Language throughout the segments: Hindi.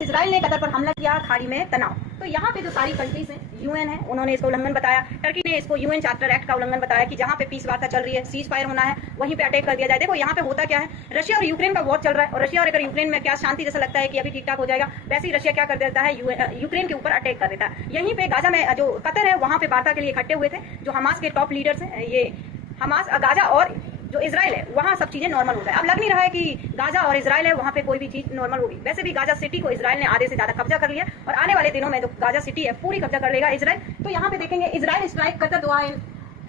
इजराइल ने कतर पर हमला किया, खाड़ी में तनाव। तो यहाँ पे जो सारी कंट्रीज हैं, यूएन है, उन्होंने इसको उल्लंघन बताया। टर्की ने इसको यूएन चार्टर एक्ट का उल्लंघन बताया कि जहाँ पे पीस वार्ता चल रही है, सीज फायर होना है, वहीं पे अटैक कर दिया जाए। देखो यहाँ पे होता क्या है, रशिया और यूक्रेन का वॉर चल रहा है, और रशिया और अगर यूक्रेन में क्या शांति जैसा लगता है कि अभी ठीक ठाक हो जाएगा, वैसे ही रशिया क्या कर देता है, यूक्रेन के ऊपर अटैक कर देता है। यहीं पे गाजा में जो कतर है, वहाँ पे वार्ता के लिए इकट्ठे हुए थे जो हमास के टॉप लीडर्स हैं। ये हमास, गाजा और जो इजराइल है, वहाँ सब चीजें नॉर्मल हो गए। अब लग नहीं रहा है कि गाजा और इजराइल है, वहाँ पे कोई भी चीज नॉर्मल होगी। वैसे भी गाजा सिटी को इजराइल ने आधे से ज्यादा कब्जा कर लिया, और आने वाले दिनों में जो गाजा सिटी है पूरी कब्जा कर लेगा इजराइल। तो यहाँ पे देखेंगे इजराइल स्ट्राइक कतर दुआ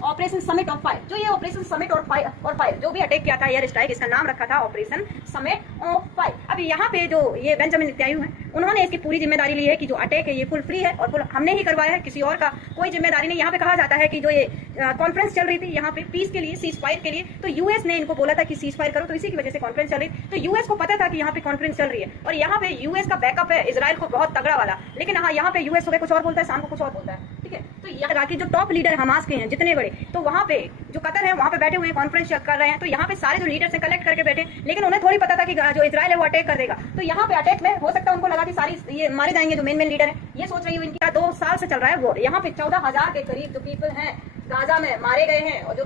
ऑपरेशन समिट ऑफ फायर। जो ये ऑपरेशन समिट और फायर जो भी अटैक किया था, एयर स्ट्राइक, इसका नाम रखा था ऑपरेशन समिट ऑफ फायर। अब यहाँ पे जो ये बेंजामिन नेतन्याहू हैं, उन्होंने इसकी पूरी जिम्मेदारी ली है कि जो अटैक है ये फुल फ्री है और फुल हमने ही करवाया है, किसी और का कोई जिम्मेदारी नहीं। यहाँ पे कहा जाता है कि जो ये कॉन्फ्रेंस चल रही थी यहाँ पे पीस के लिए, सीज फायर के लिए, तो यूएस ने इनको बोला था कि सीज फायर करो, तो इसी की वजह से कॉन्फ्रेंस चल रही। तो यूएस को पता था कि यहाँ पे कॉन्फ्रेंस चल रही है, और यहाँ पे यूएस का बैकअप है इजराइल को बहुत तगड़ा वाला। लेकिन हाँ, यहाँ पे यूएस सुबह कुछ और बोलता है, शाम को कुछ और बोलता है, ठीक है। तो यहाँ जो टॉप लीडर हमास के हैं जितने बड़े, तो वहाँ पे जो कतर है वहाँ पे बैठे हुए हैं, कॉन्फ्रेंस कर रहे हैं। तो यहाँ पे सारे जो लीडर्स हैं कलेक्ट करके बैठे, लेकिन उन्हें थोड़ी पता था कि जो इजराइल है वो अटैक कर देगा। तो यहाँ पे अटैक में हो सकता है उनको लगा कि सारी ये मारे जाएंगे जो मेन लीडर है। ये सोच रही हूँ, इनकी 2 साल से चल रहा है वो। यहाँ पे 14,000 के करीब जो पीपल हैं गाजा में मारे गए हैं, और जो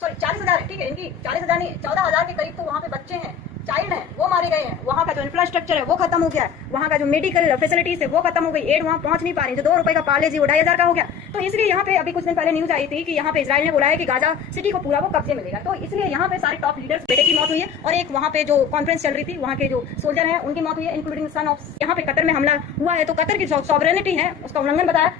40,000, ठीक है, इनकी 40,000 नहीं, 14,000 के करीब तो वहाँ पे बच्चे हैं, चाइल्ड हैं, वो मारे गए हैं। वहाँ का जो इंफ्रास्ट्रक्चर है वो खत्म हो गया है, वहाँ का जो मेडिकल फैसिलिटीज है वो खत्म हो गई, एड वहाँ पहुंच नहीं पा रही। जो 2 रुपए का पार्ले जी 2,500 का हो गया। तो इसलिए यहाँ पे अभी कुछ दिन पहले न्यूज आई थी कि यहाँ पे इजराइल ने बोला है कि गाजा सिटी को पूरा वो कब्जे में लेगा। तो इसलिए यहाँ पे सारे टॉप लीडर्स, बेटे की मौत हुई है, और एक वहाँ पे जो कॉन्फ्रेंस चल रही थी वहाँ के जो सोल्जर है उनकी मौत हुई है, इंक्लूडिंग सन ऑफ। यहाँ पे कतर में हमला हुआ है, तो कतर की जो सॉवरेनिटी है उसका उल्लंघन बताया।